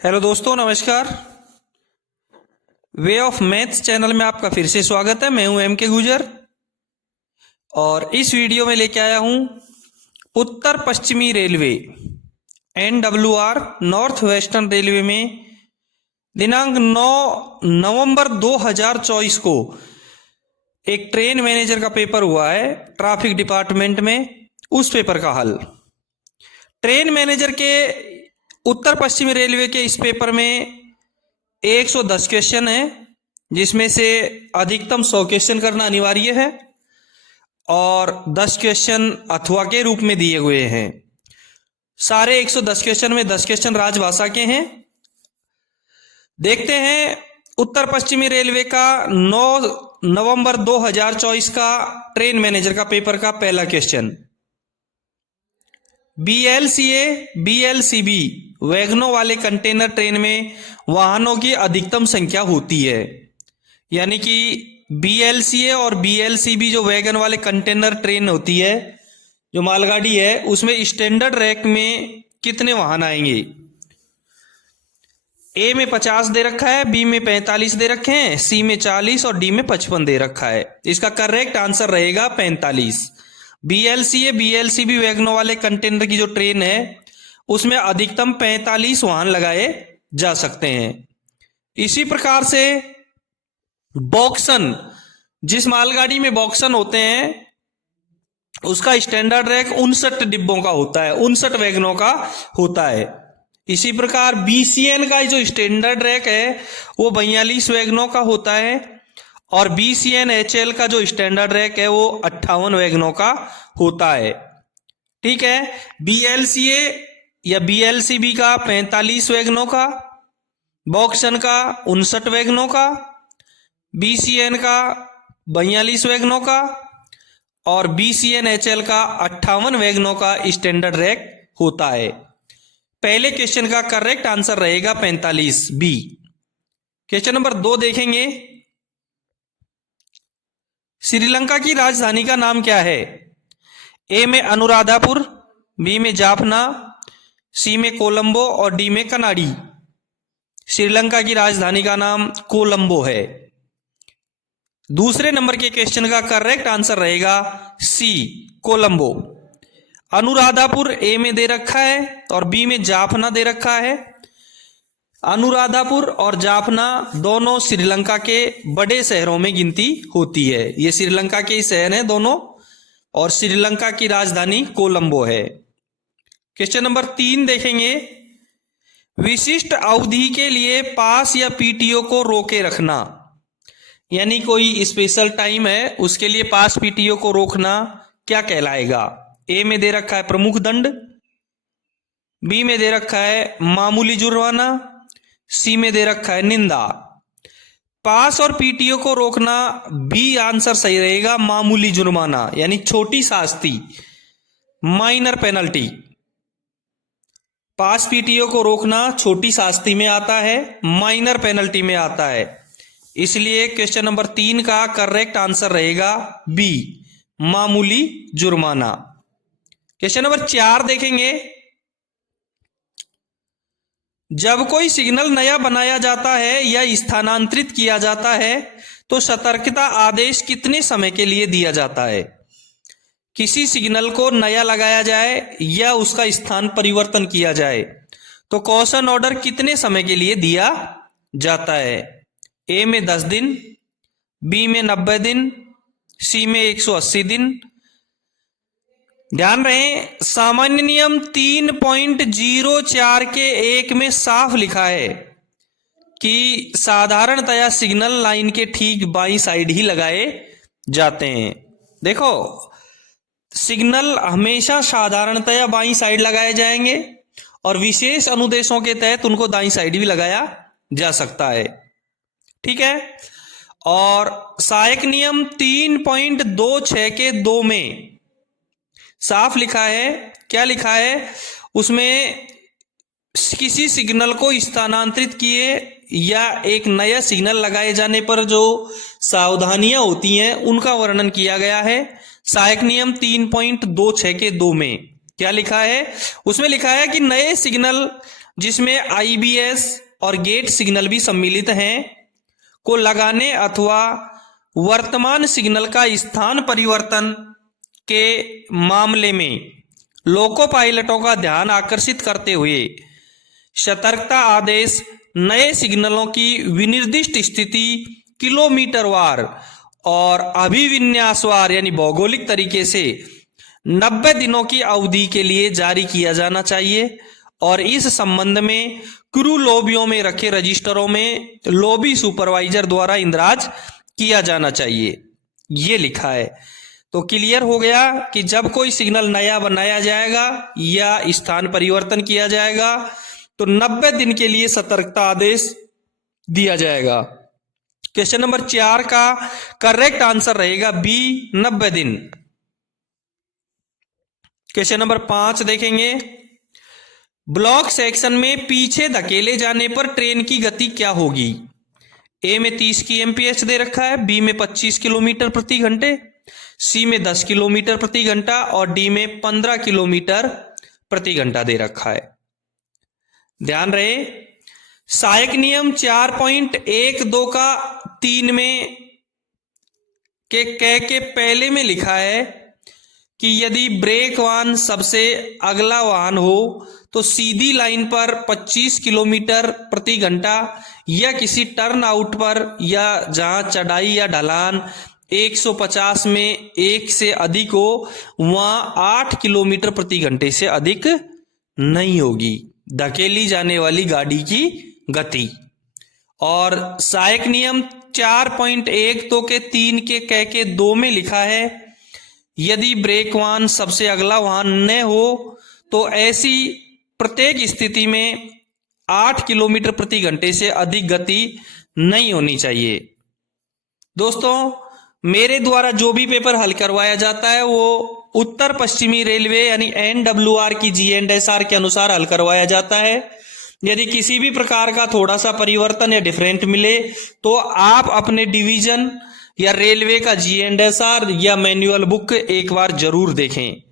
Hello दोस्तों, नमस्कार। Way of maths channel में आपका फिर से स्वागत है। मैं हूं एम के गुजर और इस वीडियो में लेके आया हूं उत्तर पश्चिमी railway NWR north western railway में दिनांक 9 नवंबर 2024 को एक ट्रेन मैनेजर का पेपर हुआ है ट्रैफिक डिपार्टमेंट में, उस पेपर का हल। ट्रेन मैनेजर के उत्तर पश्चिमी रेलवे के इस पेपर में 110 क्वेश्चन है, जिसमें से अधिकतम 100 क्वेश्चन करना अनिवार्य है और 10 क्वेश्चन अथवा के रूप में दिए हुए हैं। सारे 110 क्वेश्चन में 10 क्वेश्चन राजभाषा के हैं। देखते हैं उत्तर पश्चिमी रेलवे का 9 नवंबर 2024 का ट्रेन मैनेजर का पेपर का पहला क्वेश्चन। BLCA BLCB वैगनों वाले कंटेनर ट्रेन में वाहनों की अधिकतम संख्या होती है। यानी कि BLCA और BLCB जो वैगन वाले कंटेनर ट्रेन होती है, जो मालगाड़ी है, उसमें स्टैंडर्ड रैक में कितने वाहन आएंगे। A में 50 दे रखा है, B में 45 दे रखे हैं, C में 40 और D में 55 दे रखा है। इसका करेक्ट आंसर रहेगा 45। BLCA BLCB वैगनों वाले कंटेनर की जो ट्रेन है उसमें अधिकतम 45 वाहन लगाए जा सकते हैं। इसी प्रकार से बॉक्सन, जिस मालगाड़ी में बॉक्सन होते हैं उसका स्टैंडर्ड रैक 59 डिब्बों का होता है, 59 वैगनों का होता है। इसी प्रकार BCN का जो स्टैंडर्ड रैक है वो 42 वैगनों का होता है और BCN HL का जो स्टैंडर्ड रैक है वो 58 वैगनों का होता है। ठीक है। BLCA या BLCB का 45 वैगनों का, बॉक्सन का 59 वैगनों का, BCN का 42 वैगनों का और BCN HL का 58 वैगनों का स्टैंडर्ड रैक होता है। पहले क्वेश्चन का करेक्ट आंसर रहेगा 45 B। क्वेश्चन नंबर 2 देखेंगे। श्रीलंका की राजधानी का नाम क्या है। A में अनुराधापुर, B में जाफना, C में कोलंबो और D में कनाडी। श्रीलंका की राजधानी का नाम कोलंबो है। दूसरे नंबर के क्वेश्चन का करेक्ट आंसर रहेगा C कोलंबो। अनुराधापुर A में दे रखा है और B में जाफना दे रखा है। अनुराधापुर और जाफना दोनों श्रीलंका के बड़े शहरों में गिनती होती है। ये श्रीलंका के ही शहर हैं दोनों और श्रीलंका की राजधानी कोलंबो है। क्वेश्चन नंबर 3 देखेंगे। विशिष्ट अवधि के लिए पास या PTO को रोके रखना, यानी कोई स्पेशल टाइम है उसके लिए पास PTO को रोकना क्या कहलाएगा। A में दे रखा है प्रमुख दंड, B में दे रखा है मामूली जुर्माना, C में दे रखा है निंदा। पास और PTO को रोकना B आंसर सही रहेगा, मामूली जुर्माना यानी छोटी शास्ति, माइनर पेनल्टी। पास PTO को रोकना छोटी शास्ति में आता है, माइनर पेनल्टी में आता है। इसलिए क्वेश्चन नंबर 3 का करेक्ट आंसर रहेगा B मामूली जुर्माना। क्वेश्चन नंबर 4 देखेंगे। जब कोई सिग्नल नया बनाया जाता है या स्थानांतरित किया जाता है तो सतर्कता आदेश कितने समय के लिए दिया जाता है। किसी सिग्नल को नया लगाया जाए या उसका स्थान परिवर्तन किया जाए तो कॉशन ऑर्डर कितने समय के लिए दिया जाता है। A में 10 दिन, B में 90 दिन, C में 180 दिन। ध्यान रहे सामान्य नियम 3.04 के 1 में साफ लिखा है कि साधारणतया सिग्नल लाइन के ठीक बाईं साइड ही लगाए जाते हैं। देखो, सिग्नल हमेशा साधारणतया बाईं साइड लगाए जाएंगे और विशेष अनुदेशों के तहत उनको दाईं साइड भी लगाया जा सकता है। ठीक है। और सहायक नियम 3.26 के 2 में साफ लिखा है, क्या लिखा है उसमें, किसी सिग्नल को स्थानांतरित किए या एक नया सिग्नल लगाए जाने पर जो सावधानियां होती हैं उनका वर्णन किया गया है। सहायक नियम 3.26 के 2 में क्या लिखा है, उसमें लिखा है कि नए सिग्नल जिसमें आईबीएस और गेट सिग्नल भी सम्मिलित हैं, को लगाने अथवा वर्तमान सिग्नल का स्थान परिवर्तन के मामले में लोको पायलटों का ध्यान आकर्षित करते हुए सतर्कता आदेश नए सिग्नलों की विनिर्दिष्ट स्थिति किलोमीटरवार और अभिविन्यासवार यानी भौगोलिक तरीके से 90 दिनों की अवधि के लिए जारी किया जाना चाहिए और इस संबंध में क्रू लॉबियों में रखे रजिस्टरों में लॉबी सुपरवाइजर द्वारा इंदराज किया जाना चाहिए। ये लिखा है। तो क्लियर हो गया कि जब कोई सिग्नल नया बनाया जाएगा या स्थान परिवर्तन किया जाएगा तो 90 दिन के लिए सतर्कता आदेश दिया जाएगा। क्वेश्चन नंबर 4 का करेक्ट आंसर रहेगा बी, 90 दिन। क्वेश्चन नंबर 5 देखेंगे। ब्लॉक सेक्शन में पीछे धकेले जाने पर ट्रेन की गति क्या होगी? ए में 30 की एमपीएच दे रखा है, बी में 25 किलोमीटर प्रति घंटे, सी में 10 किलोमीटर प्रति घंटा और डी में 15 किलोमीटर प्रति घंटा दे रखा है। ध्यान रहे, सहायक नियम 4.12 का 3 में के पहले में लिखा है कि यदि ब्रेक वाहन सबसे अगला वाहन हो तो सीधी लाइन पर 25 किलोमीटर प्रति घंटा या किसी टर्न आउट पर या जहां चढ़ाई या ढलान 150 में 1 से अधिक हो वहां 8 किलोमीटर प्रति घंटे से अधिक नहीं होगी धकेली जाने वाली गाड़ी की गति। और सहायक नियम 4.12 के 3 के 2 में लिखा है यदि ब्रेक वाहन सबसे अगला वाहन न हो तो ऐसी प्रत्येक स्थिति में 8 किलोमीटर प्रति घंटे से अधिक गति नहीं होनी चाहिए। दोस्तों, मेरे द्वारा जो भी पेपर हल करवाया जाता है वो उत्तर पश्चिमी रेलवे यानी NWR की G&SR के अनुसार हल करवाया जाता है। यदि किसी भी प्रकार का थोड़ा सा परिवर्तन या डिफरेंट मिले तो आप अपने डिवीजन या रेलवे का G&SR या मैनुअल बुक एक बार जरूर देखें।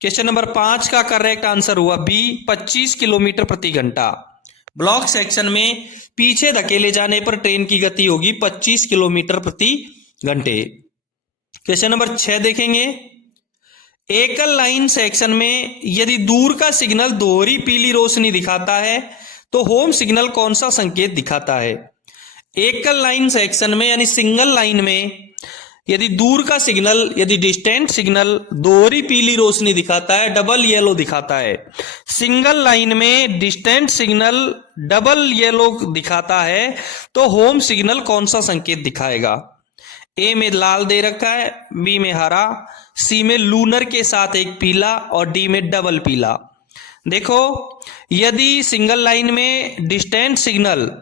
क्वेश्चन नंबर 5 का करेक्ट आंसर हुआ बी, 25 किलोमीटर प्रति घंटा। ब्लॉक सेक्शन में पीछे धकेले जाने पर ट्रेन की गति होगी 25 किलोमीटर प्रति घंटे। क्वेश्चन नंबर 6 देखेंगे। एकल लाइन सेक्शन में यदि दूर का सिग्नल दोहरी पीली रोशनी दिखाता है तो होम सिग्नल कौन सा संकेत दिखाता है? एकल लाइन सेक्शन में यानी सिंगल लाइन में यदि दूर का सिग्नल यदि डिस्टेंट सिग्नल दोहरी पीली रोशनी दिखाता है, डबल येलो दिखाता है। सिंगल लाइन में डिस्टेंट सिग्नल डबल येलो दिखाता है तो होम सिग्नल कौन सा संकेत दिखाएगा? ए में लाल दे रखा है, बी में हरा, सी में लूनर के साथ एक पीला और डी में डबल पीला। देखो, यदि सिंगल लाइन में डिस्टेंट सिग्नल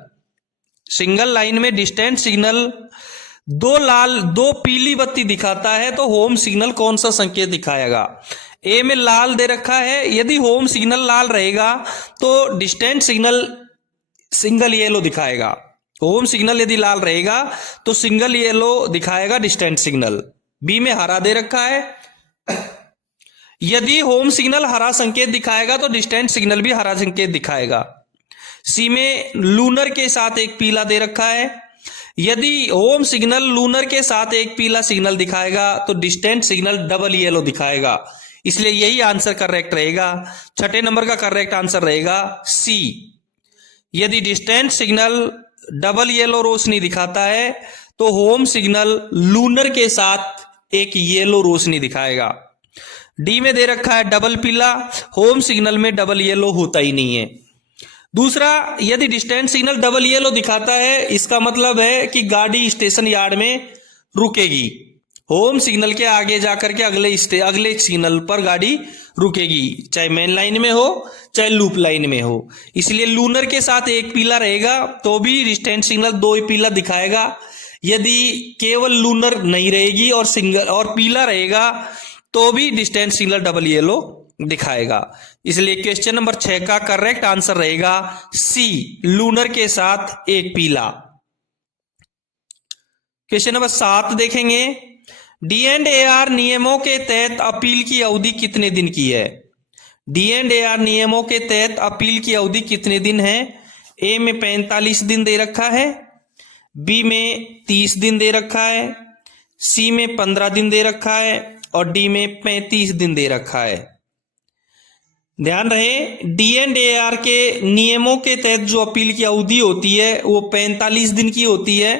दो पीली बत्ती दिखाता है तो होम सिग्नल कौन सा संकेत दिखाएगा? ए में लाल दे रखा है, यदि होम सिग्नल लाल रहेगा तो डिस्टेंट सिग्नल सिंगल येलो दिखाएगा। होम सिग्नल यदि लाल रहेगा तो सिंगल येलो दिखाएगा डिस्टेंट सिग्नल। बी में हरा दे रखा है, यदि होम सिग्नल हरा संकेत दिखाएगा तो डिस्टेंट सिग्नल भी हरा संकेत दिखाएगा। सी में लूनर के साथ एक पीला दे रखा है, यदि होम सिग्नल लूनर के साथ एक पीला सिग्नल दिखाएगा तो डिस्टेंट सिग्नल डबल येलो दिखाएगा। इसलिए यही आंसर करेक्ट रहेगा। 6 नंबर का करेक्ट आंसर रहेगा सी। यदि डिस्टेंट सिग्नल डबल येलो रोशनी दिखाता है तो होम सिग्नल लूनर के साथ एक येलो रोशनी दिखाएगा। डी में दे रखा है डबल पीला, होम सिग्नल में डबल येलो होता ही नहीं है। दूसरा, यदि डिस्टेंट सिग्नल डबल येलो दिखाता है इसका मतलब है कि गाड़ी स्टेशन यार्ड में रुकेगी। होम सिग्नल के आगे जाकर के अगले सिग्नल पर गाड़ी रुकेगी, चाहे मेन लाइन में हो चाहे लूप लाइन में हो। इसलिए लूनर के साथ एक पीला रहेगा तो भी डिस्टेंट सिग्नल 2 पीला दिखाएगा। यदि केवल लूनर नहीं रहेगी और पीला रहेगा तो भी डिस्टेंट सिग्नल डबल येलो दिखाएगा। इसलिए क्वेश्चन नंबर 6 का करेक्ट आंसर रहेगा सी, लूनर के साथ एक पीला। क्वेश्चन नंबर 7 देखेंगे। D&AR नियमों के तहत अपील की अवधि कितने दिन की है? D&AR नियमों के तहत अपील की अवधि कितने दिन है? ए में 45 दिन दे रखा है, बी में 30 दिन दे रखा है, सी में 15 दिन दे रखा है और डी में 35 दिन दे रखा है। ध्यान रहे, D&AR के नियमों के तहत जो अपील की अवधि होती है वो 45 दिन की होती है।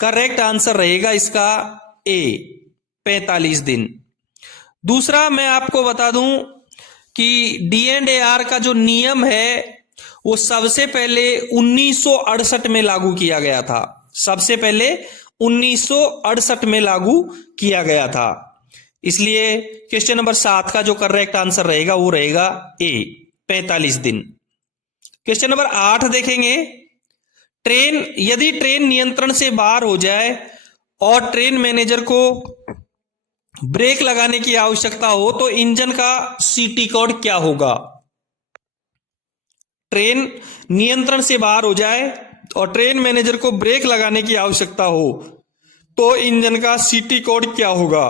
करेक्ट आंसर रहेगा इसका ए, 45 दिन। दूसरा मैं आपको बता दूं कि D&AR का जो नियम है वो सबसे पहले 1968 में लागू किया गया था। सबसे पहले 1968 में लागू किया गया था। इसलिए क्वेश्चन नंबर 7 का जो करेक्ट आंसर रहेगा वो रहेगा ए, 45 दिन। क्वेश्चन नंबर 8 देखेंगे। यदि ट्रेन नियंत्रण से बाहर हो जाए और ट्रेन मैनेजर को ब्रेक लगाने की आवश्यकता हो तो इंजन का सीटी कोड क्या होगा? ट्रेन नियंत्रण से बाहर हो जाए और ट्रेन मैनेजर को ब्रेक लगाने की आवश्यकता हो तो इंजन का सीटी कोड क्या होगा?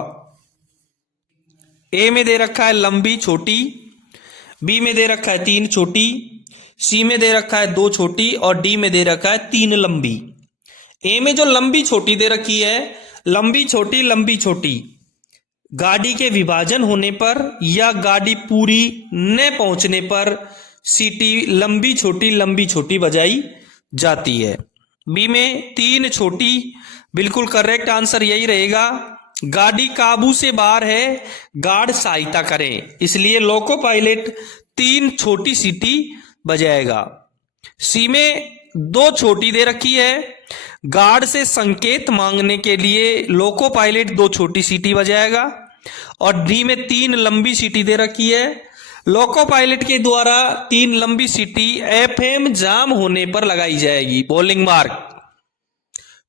ए में दे रखा है लंबी छोटी, बी में दे रखा है 3 छोटी, सी में दे रखा है 2 छोटी और डी में दे रखा है 3 लंबी। ए में जो लंबी छोटी दे रखी है, लंबी छोटी गाड़ी के विभाजन होने पर या गाड़ी पूरी न पहुंचने पर सीटी लंबी छोटी बजाई जाती है। बी में 3 छोटी, बिल्कुल करेक्ट आंसर यही रहेगा। गाड़ी काबू से बाहर है, गार्ड सहायता करें, इसलिए लोको पायलट 3 छोटी सीटी बजाएगा। सी में 2 छोटी दे रखी है, गार्ड से संकेत मांगने के लिए लोको पायलट 2 छोटी सीटी बजाएगा। और डी में 3 लंबी सीटी दे रखी है, लोको पायलट के द्वारा 3 लंबी सीटी एफएम जाम होने पर लगाई जाएगी।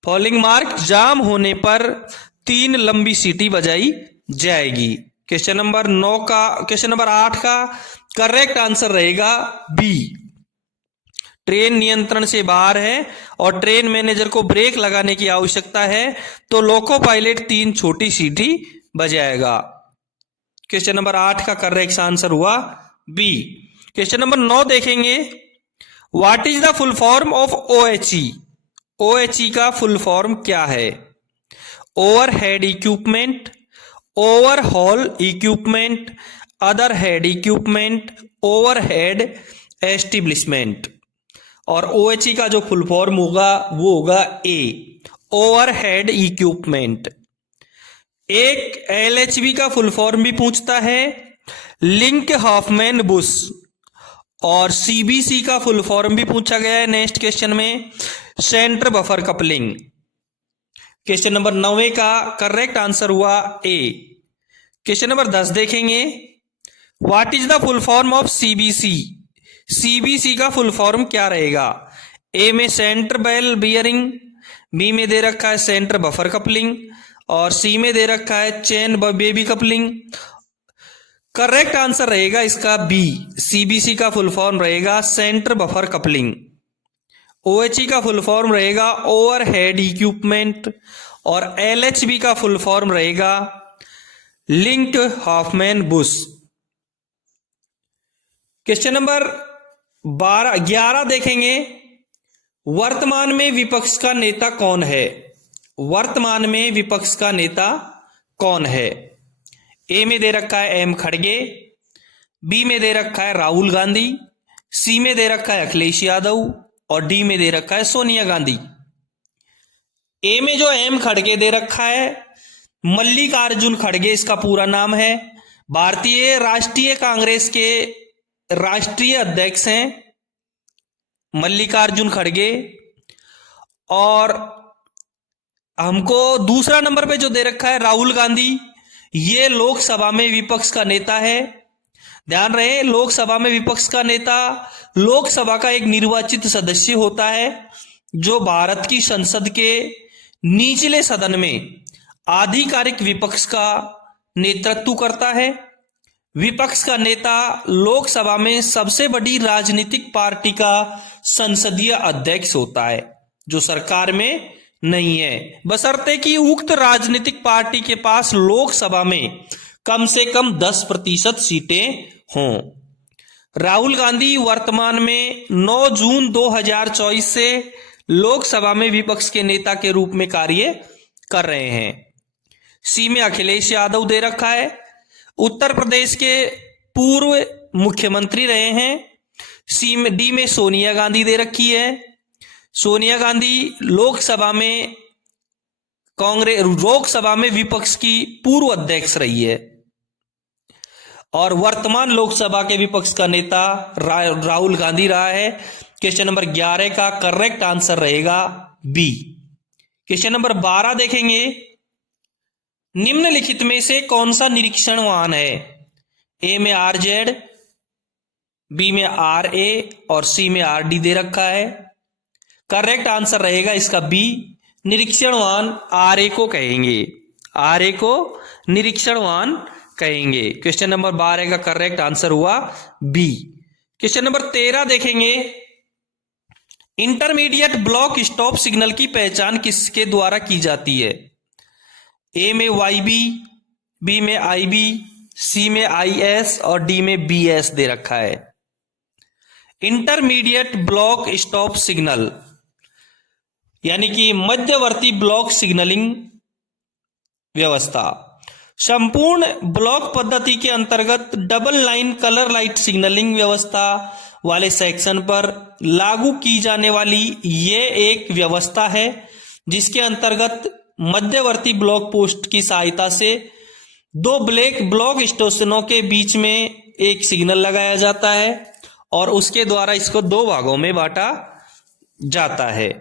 फॉलिंग मार्क जाम होने पर 3 लंबी सीटी बजाई जाएगी। क्वेश्चन नंबर 8 का करेक्ट आंसर रहेगा बी। ट्रेन नियंत्रण से बाहर है और ट्रेन मैनेजर को ब्रेक लगाने की आवश्यकता है तो लोको पायलट 3 छोटी सीटी बजाएगा। क्वेश्चन नंबर 8 का करेक्ट आंसर हुआ बी। क्वेश्चन नंबर 9 देखेंगे। What is the full form of OHE? OHE का फुल फॉर्म क्या है? Overhead equipment, overhaul equipment, other head equipment, overhead establishment. और OHE का जो फुल फॉर्म होगा वो होगा ए, ओवरहेड इक्विपमेंट। एक LHB का फुल फॉर्म भी पूछता है, लिंक हॉफमैन बुश। और CBC का फुल फॉर्म भी पूछा गया है नेक्स्ट क्वेश्चन में, centre buffer coupling. Question number 9 का करेक्ट आंसर हुआ ए। क्वेश्चन नंबर 10 देखेंगे। What is the full form of CBC? CBC का फुल फॉर्म क्या रहेगा? ए में सेंटर बेल बियरिंग, बी में दे रखा है सेंटर बफर कपलिंग और सी में दे रखा है chain baby coupling. Correct answer रहेगा इसका बी। CBC का फुल फॉर्म रहेगा सेंटर बफर कपलिंग। OHE का फुल फॉर्म रहेगा ओवरहेड इक्विपमेंट और LHB का फुल फॉर्म रहेगा Linke Hofmann Busch. Question number 11 देखेंगे। वर्तमान में विपक्ष का नेता कौन है? वर्तमान में विपक्ष का नेता कौन है? ए में दे रखा है M खड़गे, बी में दे रखा है राहुल गांधी, सी में दे रखा है अखिलेश यादव और डी में दे रखा है सोनिया गांधी। ए में जो M खड़गे दे रखा है, मल्लिकार्जुन खड़गे इसका पूरा नाम है। भारतीय राष्ट्रीय कांग्रेस के राष्ट्रीय अध्यक्ष हैं मल्लिकार्जुन खड़गे। और हमको दूसरा नंबर पे जो दे रखा है राहुल गांधी, ये लोकसभा में विपक्ष का नेता है। ध्यान रहे, लोकसभा में विपक्ष का नेता लोकसभा का एक निर्वाचित सदस्य होता है जो भारत की संसद के निचले सदन में आधिकारिक विपक्ष का नेतृत्व करता है। विपक्ष का नेता लोकसभा में सबसे बड़ी राजनीतिक पार्टी का संसदीय अध्यक्ष होता है जो सरकार में नहीं है, बशर्ते कि उक्त राजनीतिक पार्टी के पास लोकसभा में कम से कम 10% सीटें हों। राहुल गांधी वर्तमान में 9 जून 2024 से लोकसभा में विपक्ष के नेता के रूप में कार्य कर रहे हैं। सी में अखिलेश यादव दे रखा है, उत्तर प्रदेश के पूर्व मुख्यमंत्री रहे हैं। सी में डी में सोनिया गांधी दे रखी है, सोनिया गांधी लोकसभा में विपक्ष की पूर्व अध्यक्ष रही है और वर्तमान लोकसभा के विपक्ष का नेता राहुल गांधी रहा है। क्वेश्चन नंबर 11 का करेक्ट आंसर रहेगा बी। क्वेश्चन नंबर 12 देखेंगे, निम्नलिखित में से कौन सा निरीक्षण वाहन है? ए में आरजेड, बी में आरए और सी में आरडी दे रखा है। करेक्ट आंसर रहेगा इसका बी, निरीक्षण वाहन आरए को कहेंगे, आरए को निरीक्षण वाहन कहेंगे। क्वेश्चन नंबर 12 का करेक्ट आंसर हुआ बी। क्वेश्चन नंबर 13 देखेंगे, इंटरमीडिएट ब्लॉक स्टॉप सिग्नल की पहचान किसके द्वारा की जाती है? ए में वाईबी, बी में आईबी, सी में आईएस और डी में बीएस दे रखा है। इंटरमीडिएट ब्लॉक स्टॉप सिग्नल यानी कि मध्यवर्ती ब्लॉक सिग्नलिंग व्यवस्था संपूर्ण ब्लॉक पद्धति के अंतर्गत double line colour light signalling व्यवस्था वाले सेक्शन पर लागू की जाने वाली ये एक व्यवस्था है जिसके अंतर्गत मध्यवर्ती ब्लॉक पोस्ट की सहायता से दो ब्लॉक स्टेशनों के बीच में एक सिग्नल लगाया जाता है और उसके द्वारा इसको दो भागों में बांटा जाता है।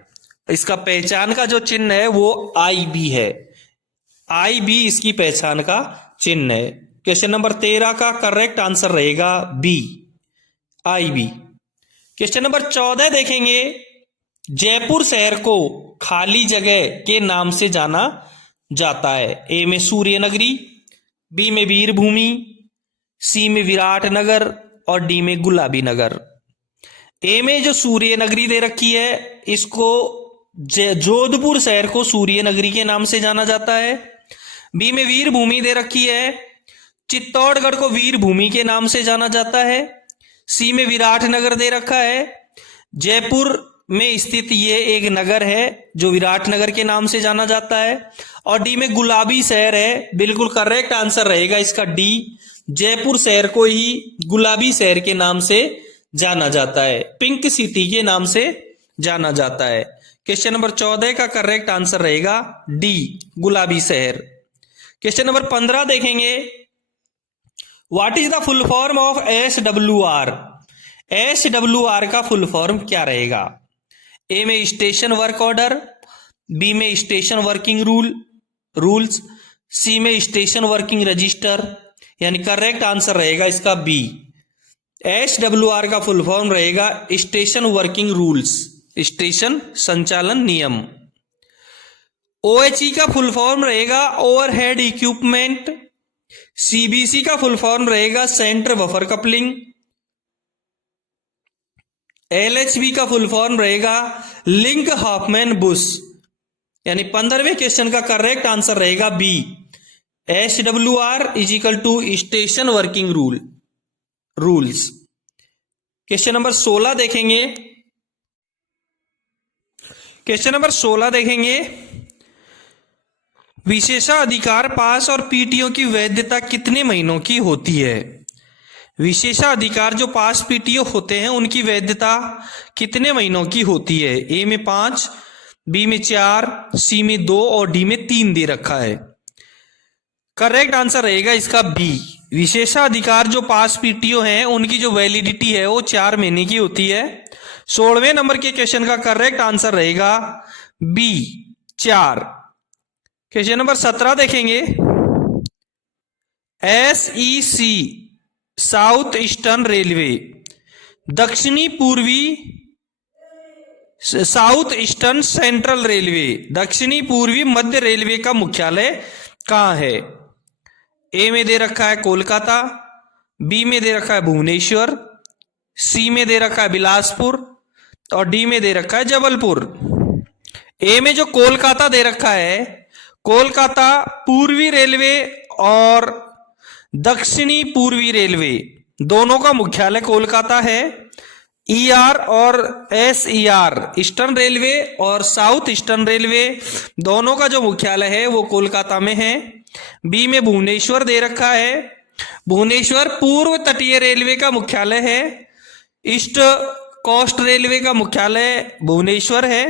इसका पहचान का जो चिन्ह है वो आईबी है, आईबी इसकी पहचान का चिन्ह है। क्वेश्चन नंबर 13 का करेक्ट आंसर रहेगा बी, आईबी। क्वेश्चन नंबर 14 देखेंगे, जयपुर शहर को खाली जगह के नाम से जाना जाता है। ए में सूर्य नगरी, बी में वीर भूमि, सी में विराट नगर और डी में गुलाबी नगर। ए में जो सूर्य नगरी दे रखी है इसको जोधपुर शहर को सूर्य नगरी के नाम से जाना जाता है। बी में वीर भूमि दे रखी है, चित्तौड़गढ़ को वीर भूमि के नाम से जाना जाता है। सी में विराट नगर दे रखा है, जयपुर में स्थित ये एक नगर है जो विराट नगर के नाम से जाना जाता है। और डी में गुलाबी शहर है, बिल्कुल करेक्ट आंसर रहेगा इसका डी, जयपुर शहर को ही गुलाबी शहर के नाम से जाना जाता है, पिंक सिटी के नाम से जाना जाता है। क्वेश्चन नंबर 14 का करेक्ट आंसर रहेगा डी, गुलाबी शहर। क्वेश्चन नंबर 15 देखेंगे, what is the full form of SWR? SWR का फुल फॉर्म क्या रहेगा? ए में स्टेशन वर्क ऑर्डर, बी में स्टेशन वर्किंग रूल्स, सी में स्टेशन वर्किंग रजिस्टर, यानी करेक्ट आंसर रहेगा इसका बी। SWR का फुल फॉर्म रहेगा स्टेशन वर्किंग रूल्स, स्टेशन संचालन नियम। OHE का फुल फॉर्म रहेगा ओवरहेड इक्विपमेंट, CBC का फुल फॉर्म रहेगा सेंटर बफर कपलिंग, LHB का फुल फॉर्म रहेगा लिंक हॉफमैन बुश, यानी 15वें क्वेश्चन का करेक्ट आंसर रहेगा B, SWR is equal to station working rules. Question number 16 देखेंगे, क्वेश्चन नंबर 16 देखेंगे, विशेषाधिकार पास और PTO की वैधता कितने महीनों की होती है? विशेषाधिकार जो पास PTO होते हैं उनकी वैधता कितने महीनों की होती है? ए में 5, बी में 4, सी में 2 और डी में 3 दे रखा है। करेक्ट आंसर रहेगा इसका बी, विशेषाधिकार जो पास PTO हैं उनकी जो वैलिडिटी है वो 4 महीने की होती है। 16वें नंबर के क्वेश्चन का करेक्ट आंसर रहेगा बी, 4। क्वेश्चन नंबर 17 देखेंगे, SEC साउथ ईस्टर्न रेलवे दक्षिणी पूर्वी साउथ ईस्टर्न सेंट्रल रेलवे दक्षिणी पूर्वी मध्य रेलवे का मुख्यालय कहाँ है? ए में दे रखा है कोलकाता, बी में दे रखा है भुवनेश्वर, सी में दे रखा है बिलासपुर और डी में दे रखा है जबलपुर। ए में जो कोलकाता दे रखा है, कोलकाता पूर्वी रेलवे और दक्षिणी पूर्वी रेलवे दोनों का मुख्यालय कोलकाता है। ईआर और एसईआर, ईस्टर्न रेलवे और साउथ ईस्टर्न रेलवे, दोनों का जो मुख्यालय है वो कोलकाता में है। बी में भुवनेश्वर दे रखा है। भुवनेश्वर पूर्व तटीय रेलवे का मुख्यालय है। ईस्ट कोस्ट रेलवे का मुख्यालय भुवनेश्वर है।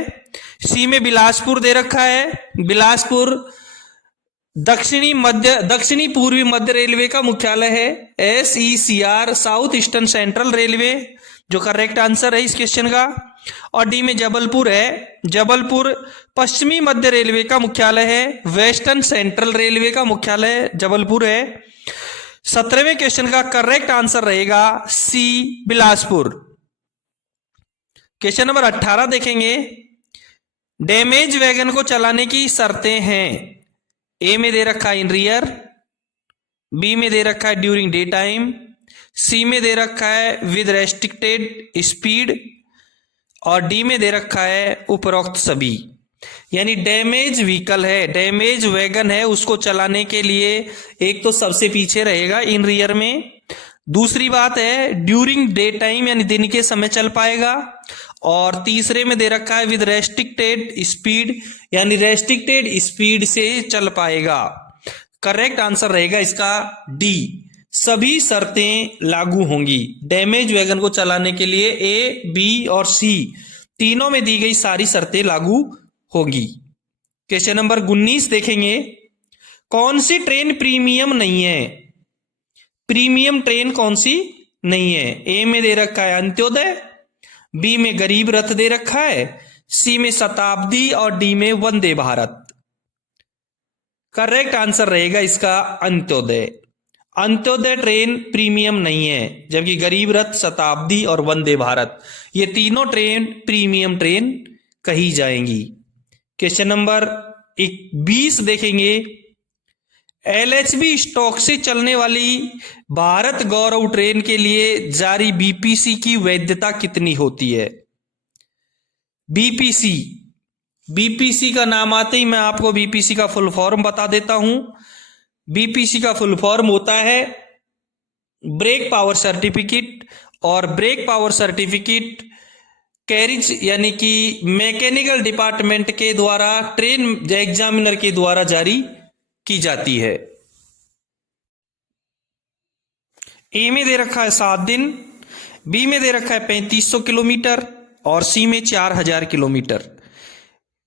सी में बिलासपुर दे रखा है। बिलासपुर दक्षिणी पूर्वी मध्य रेलवे का मुख्यालय है। SECR, south eastern central railway, जो करेक्ट आंसर है इस क्वेश्चन का। और डी में जबलपुर है। जबलपुर पश्चिमी मध्य रेलवे का मुख्यालय है। वेस्टर्न सेंट्रल रेलवे का मुख्यालय जबलपुर है। 17वें क्वेश्चन का करेक्ट आंसर रहेगा सी, बिलासपुर। क्वेश्चन नंबर 18 देखेंगे। डैमेज वैगन को चलाने की शर्तें हैं। ए में दे रखा है इन रियर, बी में दे रखा है ड्यूरिंग डे टाइम, सी में दे रखा है विद रेस्ट्रिक्टेड स्पीड, और डी में दे रखा है उपरोक्त सभी। यानी डैमेज व्हीकल है, डैमेज वैगन है, उसको चलाने के लिए एक तो सबसे पीछे रहेगा इन रियर में। दूसरी बात है ड्यूरिंग डे टाइम यानी दिन के समय चल पाएगा। और तीसरे में दे रखा है विद रेस्ट्रिक्टेड स्पीड, यानी रेस्ट्रिक्टेड स्पीड से चल पाएगा। करेक्ट आंसर रहेगा इसका डी, सभी शर्तें लागू होंगी डैमेज वैगन को चलाने के लिए। ए, बी और सी तीनों में दी गई सारी शर्तें लागू होगी। क्वेश्चन नंबर 19 देखेंगे। कौन सी ट्रेन प्रीमियम नहीं है? प्रीमियम ट्रेन कौन सी नहीं है? ए में दे रखा है अंत्योदय, बी में गरीब रथ दे रखा है, सी में शताब्दी और डी में वंदे भारत। करेक्ट आंसर रहेगा इसका अंत्योदय। अंत्योदय ट्रेन प्रीमियम नहीं है, जबकि गरीब रथ, शताब्दी और वंदे भारत ये तीनों ट्रेन प्रीमियम ट्रेन कही जाएंगी। क्वेश्चन नंबर 20 देखेंगे। एलएचबी स्टॉक से चलने वाली भारत गौरव ट्रेन के लिए जारी बीपीसी की वैधता कितनी होती है? बीपीसी, बीपीसी का नाम आते ही मैं आपको बीपीसी का फुल फॉर्म बता देता हूं। बीपीसी का फुल फॉर्म होता है ब्रेक पावर सर्टिफिकेट, और ब्रेक पावर सर्टिफिकेट कैरिज यानी कि मैकेनिकल डिपार्टमेंट के द्वारा ट्रेन एग्जामिनर के द्वारा जारी की जाती है। ए में दे रखा है 7 दिन, बी में दे रखा है 3500 किलोमीटर और सी में 4000 किलोमीटर।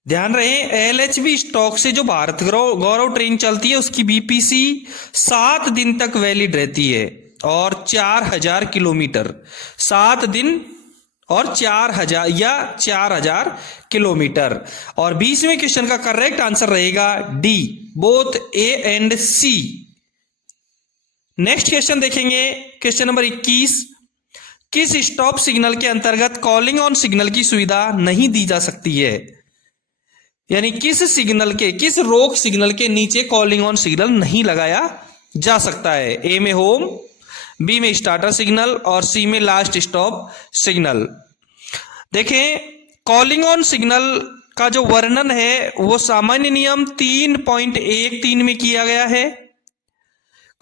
ध्यान रहे एलएचबी स्टॉक से जो भारत गौरव ट्रेन चलती है उसकी बीपीसी 7 दिन तक वैलिड रहती है और 4000 किलोमीटर, 7 दिन और 4000 या 4000 किलोमीटर। और 20वें क्वेश्चन का करेक्ट आंसर रहेगा D, both A and C. Next question देखेंगे। Question number 21। किस स्टॉप सिग्नल के अंतर्गत कॉलिंग ऑन सिग्नल की सुविधा नहीं दी जा सकती है? यानी किस सिग्नल के, किस रोक सिग्नल के नीचे कॉलिंग ऑन सिग्नल नहीं लगाया जा सकता है? ए में होम, बी में स्टार्टर सिग्नल और सी में लास्ट स्टॉप सिग्नल। देखें कॉलिंग ऑन सिग्नल का जो वर्णन है वो सामान्य नियम 3.13 में किया गया है।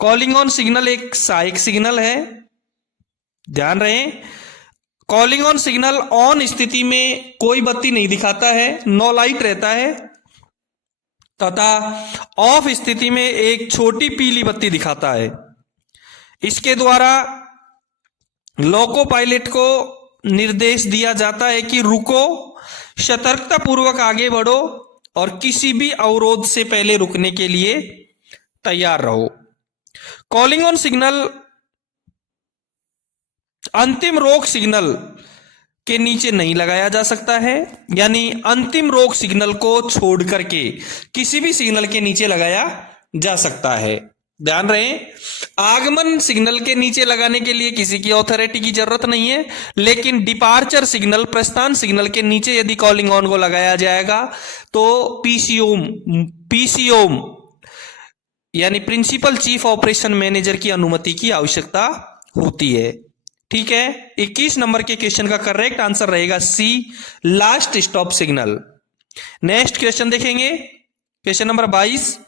कॉलिंग ऑन सिग्नल एक सहायक सिग्नल है, ध्यान रहे। कॉलिंग ऑन सिग्नल ऑन स्थिति में कोई बत्ती नहीं दिखाता है, नो लाइट रहता है, तथा ऑफ स्थिति में एक छोटी पीली बत्ती दिखाता है। इसके द्वारा लोको पायलट को निर्देश दिया जाता है कि रुको, सतर्कता पूर्वक आगे बढ़ो और किसी भी अवरोध से पहले रुकने के लिए तैयार रहो। कॉलिंग ऑन सिग्नल अंतिम रोक सिग्नल के नीचे नहीं लगाया जा सकता है, यानी अंतिम रोक सिग्नल को छोड़ करके किसी भी सिग्नल के नीचे लगाया जा सकता है। ध्यान रहे आगमन सिग्नल के नीचे लगाने के लिए किसी की ऑथोरिटी की जरूरत नहीं है, लेकिन डिपार्चर सिग्नल, प्रस्थान सिग्नल के नीचे यदि कॉलिंग ऑन को लगाया जाएगा तो पीसीओम यानी प्रिंसिपल चीफ ऑपरेशन मैनेजर की अनुमति की आवश्यकता होती है। ठीक है, 21 नंबर के क्वेश्चन का करेक्ट आंसर रहेगा C, last stop signal. Next question देखेंगे। Question number 22।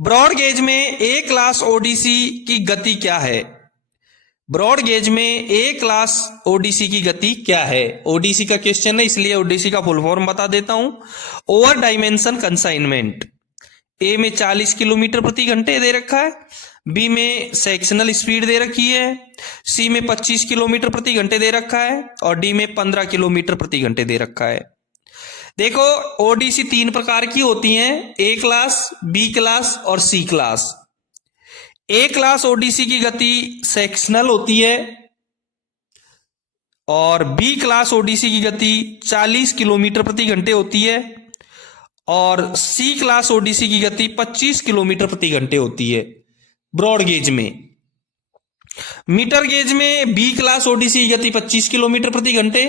ब्रॉड गेज में ए क्लास ओडीसी की गति क्या है? ब्रॉड गेज में ए क्लास ओडीसी की गति क्या है? ओडीसी का क्वेश्चन है इसलिए ओडीसी का फुल फॉर्म बता देता हूं। Over dimension consignment. ए में 40 किलोमीटर प्रति घंटे दे रखा है, बी में सेक्शनल स्पीड दे रखी है, सी में 25 किलोमीटर प्रति घंटे दे रखा है और डी में 15 किलोमीटर प्रति घंटे दे रखा है। देखो ओडीसी 3 प्रकार की होती हैं, ए क्लास, बी क्लास और सी क्लास। ए क्लास ओडीसी की गति सेक्शनल होती है और बी क्लास ओडीसी की गति 40 किलोमीटर प्रति घंटे होती है और सी क्लास ओडीसी की गति 25 किलोमीटर प्रति घंटे होती है ब्रॉड गेज में। मीटर गेज में बी क्लास ओडीसी की गति 25 किलोमीटर प्रति घंटे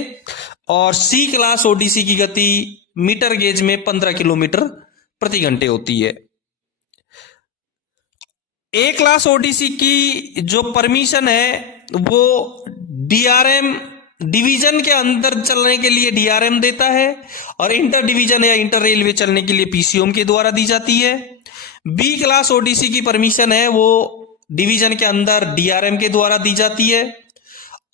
और सी क्लास ओडीसी की गति मीटर गेज में 15 किलोमीटर प्रति घंटे होती है। ए क्लास ओडीसी की जो परमिशन है वो डीआरएम डिवीजन के अंदर चलने के लिए डीआरएम देता है और इंटर डिवीजन या इंटर रेलवे चलने के लिए पीसीओम के द्वारा दी जाती है। बी क्लास ओडीसी की परमिशन है वो डिवीजन के अंदर डीआरएम के द्वारा दी जाती है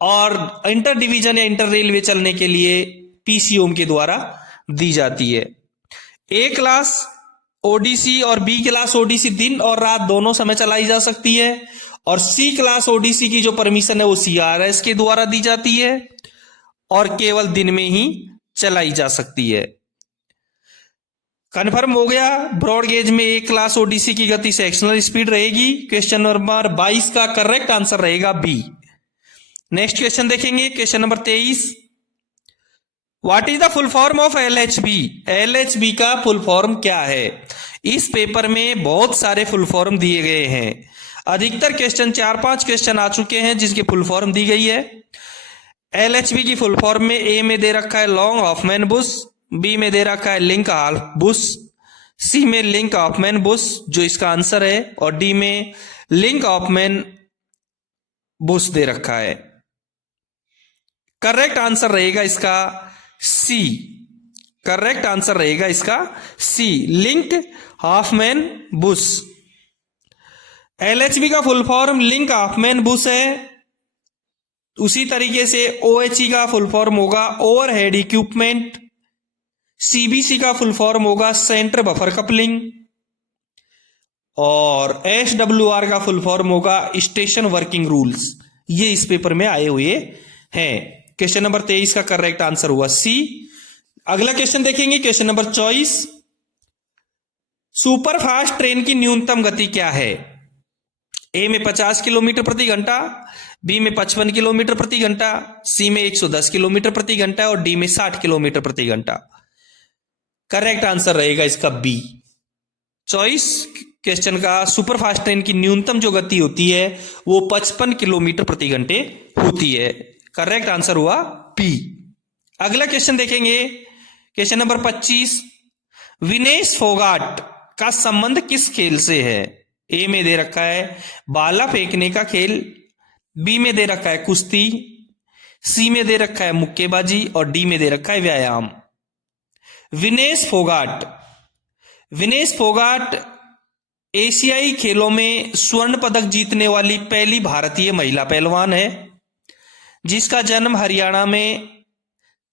और इंटर डिवीजन या इंटर रेलवे चलने के लिए पीसीओम के द्वारा दी जाती है। ए क्लास ओडीसी और बी क्लास ओडीसी दिन और रात दोनों समय चलाई जा सकती है और सी क्लास ओडीसी की जो परमिशन है वो सीआरएस के द्वारा दी जाती है और केवल दिन में ही चलाई जा सकती है। कन्फर्म हो गया, ब्रॉड गेज में ए क्लास ओडीसी की गति सेक्शनल स्पीड रहेगी। क्वेश्चन नंबर 22 का करेक्ट आंसर रहेगा बी। नेक्स्ट क्वेश्चन देखेंगे, question number 23। What is the full form of LHB? LHB का फुल फॉर्म क्या है? इस पेपर में बहुत सारे फुल फॉर्म दिए गए हैं। अधिकतर क्वेश्चन 4-5 क्वेश्चन आ चुके हैं जिसकी फुल फॉर्म दी गई है। एलएचबी की फुल फॉर्म में ए में दे रखा है लॉन्ग हॉफमैन बुश, बी में दे रखा है लिंक हाल्फ बुश, सी में लिंक हॉफमैन बुश जो इसका आंसर है और डी में लिंक हॉफमैन बुश दे रखा है। करेक्ट आंसर रहेगा इसका सी। करेक्ट आंसर रहेगा इसका C, Linke Hofmann Busch. LHB का full form Linke Hofmann Busch है। उसी तरीके से ओएचई का फुल फॉर्म होगा ओवरहेड इक्विपमेंट, सीबीसी का फुल फॉर्म होगा सेंटर बफर कपलिंग और एसडब्ल्यूआर का फुल फॉर्म होगा स्टेशन वर्किंग रूल्स। ये इस पेपर में आए हुए हैं। क्वेश्चन नंबर 23 का करेक्ट आंसर हुआ सी। अगला क्वेश्चन देखेंगे, question number 24। Super fast train की न्यूनतम गति क्या है? ए में 50 किलोमीटर प्रति घंटा, बी में 55 किलोमीटर प्रति घंटा, सी में 110 किलोमीटर प्रति घंटा और डी में 60 किलोमीटर प्रति घंटा। करेक्ट आंसर रहेगा इसका बी। 24 क्वेश्चन का सुपर फास्ट ट्रेन की न्यूनतम जो गति होती है वो 55 किलोमीटर प्रति घंटे होती है। करेक्ट आंसर हुआ बी। अगला क्वेश्चन देखेंगे, क्वेश्चन नंबर 25। विनेश फोगाट का संबंध किस खेल से है? ए में दे रखा है भाला फेंकने का खेल, बी में दे रखा है कुश्ती, सी में दे रखा है मुक्केबाजी और डी में दे रखा है व्यायाम। विनेश फोगाट। विनेश फोगाट एशियाई खेलों में स्वर्ण पदक जीतने वाली पहली भारतीय महिला पहलवान है जिसका जन्म हरियाणा में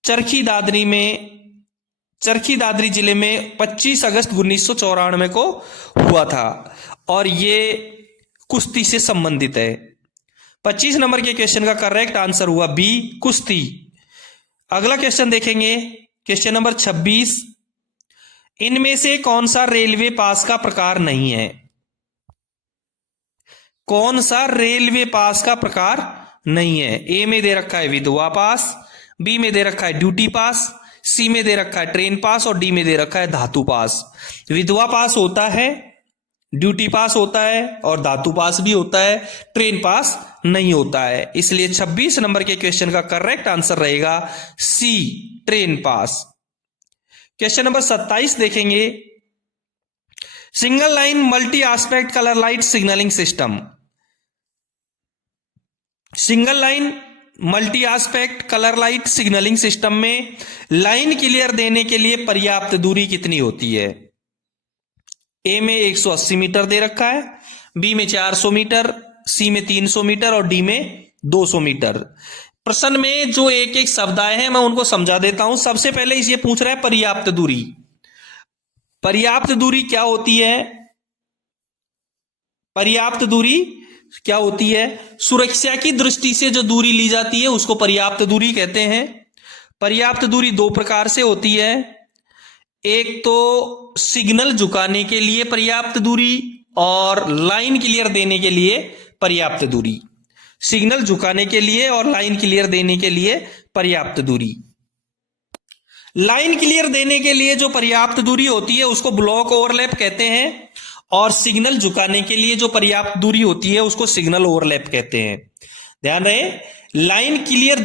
चरखी दादरी जिले में 25 अगस्त 1994 को हुआ था और ये कुश्ती से संबंधित है। 25 नंबर के क्वेश्चन का करेक्ट आंसर हुआ बी, कुश्ती। अगला क्वेश्चन देखेंगे, क्वेश्चन नंबर 26। इनमें से कौन सा रेलवे पास का प्रकार नहीं है? कौन सा रेलवे पास का प्रकार नहीं है? ए में दे रखा है विधवा पास, बी में दे रखा है ड्यूटी पास, सी में दे रखा है ट्रेन पास और डी में दे रखा है धातु पास। विधवा पास होता है, ड्यूटी पास होता है और धातु पास भी होता है, ट्रेन पास नहीं होता है। इसलिए 26 नंबर के क्वेश्चन का करेक्ट आंसर रहेगा सी, ट्रेन पास। क्वेश्चन नंबर 27 देखेंगे, single line multi aspect colour light signalling system. Single line multi aspect colour light signalling system में लाइन क्लियर देने के लिए पर्याप्त दूरी कितनी होती है? ए में 180 मीटर दे रखा है, बी में 400 मीटर, सी में 300 मीटर और डी में 200 मीटर। प्रश्न में जो एक एक शब्द आए हैं मैं उनको समझा देता हूं। सबसे पहले इसे पूछ रहा है पर्याप्त दूरी। पर्याप्त दूरी क्या होती है? पर्याप्त दूरी क्या होती है? सुरक्षा की दृष्टि से जो दूरी ली जाती है उसको पर्याप्त दूरी कहते हैं। पर्याप्त दूरी दो प्रकार से होती है। एक तो सिग्नल झुकाने के लिए पर्याप्त दूरी और लाइन क्लियर देने के लिए पर्याप्त दूरी। सिग्नल झुकाने के लिए और लाइन क्लियर देने के लिए पर्याप्त दूरी। लाइन क्लियर देने के लिए जो पर्याप्त दूरी होती है उसको ब्लॉक ओवरलैप कहते हैं और सिग्नल झुकाने के लिए जो पर्याप्त दूरी होती है उसको सिग्नल ओवरलैप कहते हैं। ध्यान रहे, लाइन क्लियर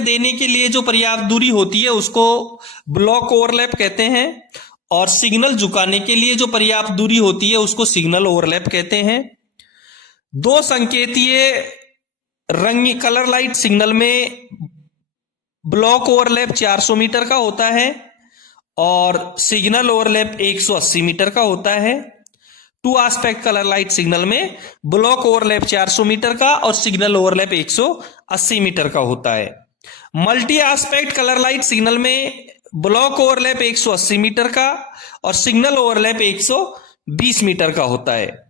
देने के लिए जो पर्याप्त दूरी होती है उसको ब्लॉक ओवरलैप कहते हैं और सिग्नल झुकाने के लिए जो पर्याप्त दूरी होती है उसको सिग्नल ओवरलैप कहते हैं। दो संकेतीय रंगी कलर लाइट सिग्नल में ब्लॉक ओवरलैप 400 मीटर का होता है और सिग्नल ओवरलैप 180 मीटर का होता है। To aspect colour light signal में ब्लॉक ओवरलैप 400 मीटर का और सिग्नल ओवरलैप 180 मीटर का होता है। Multi aspect colour light signal में ब्लॉक ओवरलैप 180 मीटर का और सिग्नल ओवरलैप 120 मीटर का होता है।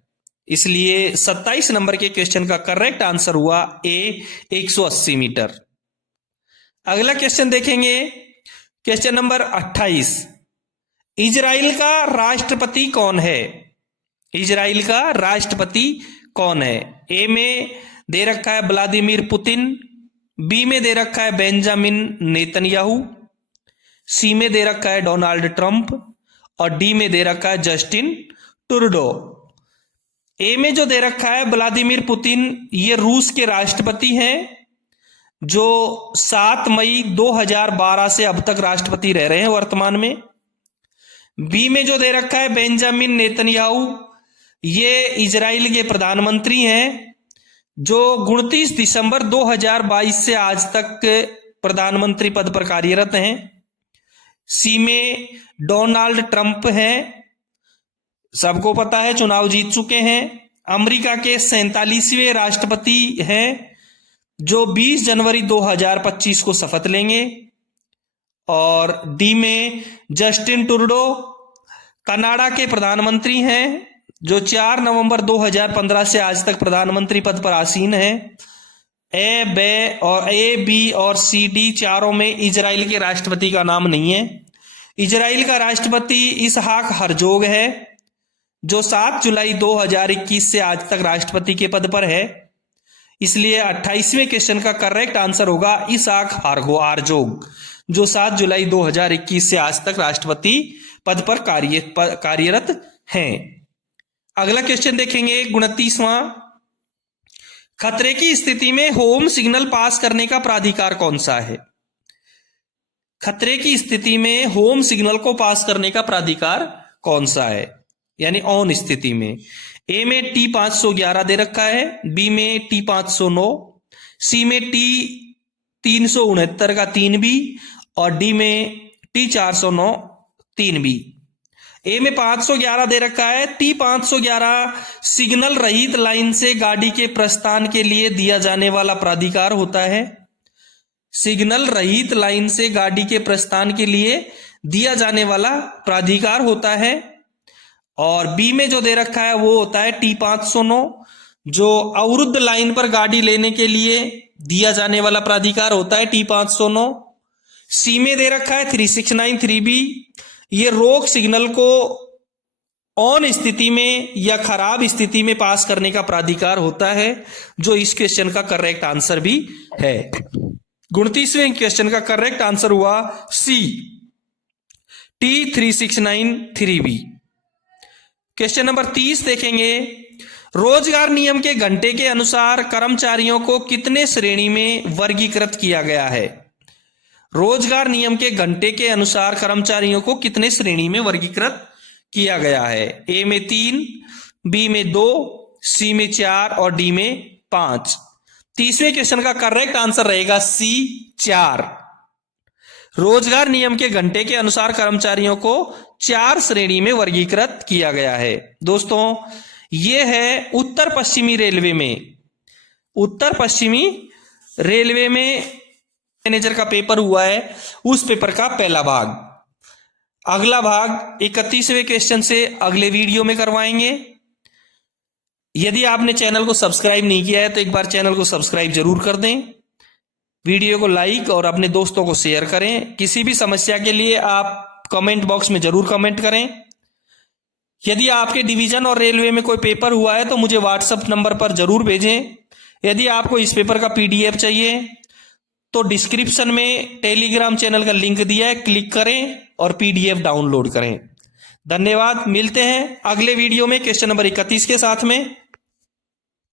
इसलिए 27 नंबर के क्वेश्चन का करेक्ट आंसर हुआ ए 180 मीटर। अगला क्वेश्चन देखेंगे, क्वेश्चन नंबर 28। इजराइल का राष्ट्रपति कौन है? इजराइल का राष्ट्रपति कौन है? ए में दे रखा है व्लादिमीर पुतिन, बी में दे रखा है बेंजामिन नेतन्याहू, सी में दे रखा है डोनाल्ड ट्रंप और डी में दे रखा है जस्टिन ट्रूडो। ए में जो दे रखा है व्लादिमीर पुतिन, ये रूस के राष्ट्रपति हैं जो 7 मई 2012 से अब तक राष्ट्रपति रह रहे हैं वर्तमान में। बी में जो दे रखा है बेंजामिन नेतन्याहू, ये इजराइल के प्रधानमंत्री हैं जो 29 दिसंबर 2022 से आज तक प्रधानमंत्री पद पर कार्यरत हैं। सी में डोनाल्ड ट्रंप हैं, सबको पता है चुनाव जीत चुके हैं, अमेरिका के 47वें राष्ट्रपति हैं जो 20 जनवरी 2025 को शपथ लेंगे। और डी में जस्टिन ट्रूडो कनाडा के प्रधानमंत्री हैं जो 4 नवंबर 2015 से आज तक प्रधानमंत्री पद पर आसीन हैं। ए, बी और सी, डी चारों में इजराइल के राष्ट्रपति का नाम नहीं है। इजराइल का राष्ट्रपति इसहाक हरजोग है जो 7 जुलाई 2021 से आज तक राष्ट्रपति के पद पर है। इसलिए 28वें क्वेश्चन का करेक्ट आंसर होगा इसहाक हरजोग जो 7 जुलाई 2021 से आज तक राष्ट्रपति पद पर कार्यरत हैं। अगला क्वेश्चन देखेंगे 29वां। खतरे की स्थिति में होम सिग्नल पास करने का प्राधिकार कौन सा है? खतरे की स्थिति में होम सिग्नल को पास करने का प्राधिकार कौन सा है, यानी ऑन स्थिति में? ए में T511 दे रखा है, बी में T509, सी में T369 का 3B और डी में T409 3B। ए में 511 दे रखा है। T511 सिग्नल रहित लाइन से गाड़ी के प्रस्थान के लिए दिया जाने वाला प्राधिकार होता है। सिग्नल रहित लाइन से गाड़ी के प्रस्थान के लिए दिया जाने वाला प्राधिकार होता है। और बी में जो दे रखा है वो होता है T509 जो अवरुद्ध लाइन पर गाड़ी लेने के लिए दिया जाने वाला प्राधिकार होता है T509। सी में दे रखा है 369 3B, ये रोक सिग्नल को ऑन स्थिति में या खराब स्थिति में पास करने का प्राधिकार होता है, जो इस क्वेश्चन का करेक्ट आंसर भी है। 29वें क्वेश्चन का करेक्ट आंसर हुआ सी T369 3B। क्वेश्चन नंबर 30 देखेंगे। रोजगार नियम के घंटे के अनुसार कर्मचारियों को कितने श्रेणी में वर्गीकृत किया गया है? रोजगार नियम के घंटे के अनुसार कर्मचारियों को कितने श्रेणी में वर्गीकृत किया गया है? ए में 3, बी में 2, सी में 4 और डी में 5। 30वें क्वेश्चन का करेक्ट आंसर रहेगा सी 4। रोजगार नियम के घंटे के अनुसार कर्मचारियों को 4 श्रेणी में वर्गीकृत किया गया है। दोस्तों, यह है उत्तर पश्चिमी रेलवे में उत्तर पश्चिमी रेलवे में मैनेजर का पेपर हुआ है, उस पेपर का पहला भाग। अगला भाग 31वें क्वेश्चन से अगले वीडियो में करवाएंगे। यदि आपने चैनल को सब्सक्राइब नहीं किया है तो एक बार चैनल को सब्सक्राइब जरूर कर दें, वीडियो को लाइक और अपने दोस्तों को शेयर करें। किसी भी समस्या के लिए आप कमेंट बॉक्स में जरूर कमेंट करें। यदि आपके डिवीजन और रेलवे में कोई पेपर हुआ है तो मुझे व्हाट्सएप नंबर पर जरूर भेजें। यदि आपको इस पेपर का पीडीएफ चाहिए तो डिस्क्रिप्शन में टेलीग्राम चैनल का लिंक दिया है, क्लिक करें और पीडीएफ डाउनलोड करें। धन्यवाद। मिलते हैं अगले वीडियो में क्वेश्चन नंबर 31 के साथ में।